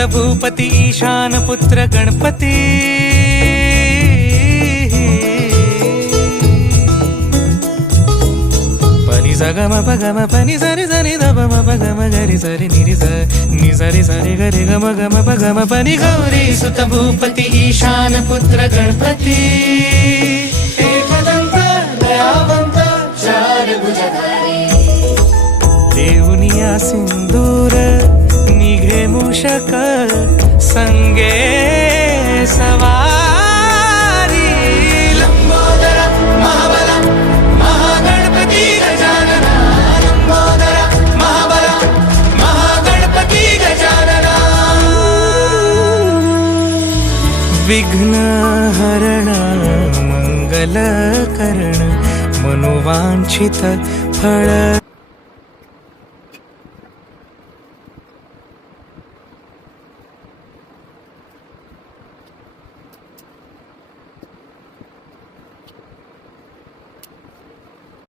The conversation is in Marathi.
सुत भूपती ईशान पुत्र गणपती पनी सा ग म प ग म प नि सा रे सा रे ध प म प ग म ग रे सा रे नि रे सा नि सा रे ग रे ग म प ग म प नि गौरी सुत भूपती ईशान पुत्र गणपती एकदंत दयावंत चार भुजधारी देऊनिया सिंदूर निघे मूषक संगे सवारी लंबोदर महाबला महागणपती गजानना लंबोदर महाबला महागणपती गजानना विघ्न हरण मंगल करण मनोवांछित फळ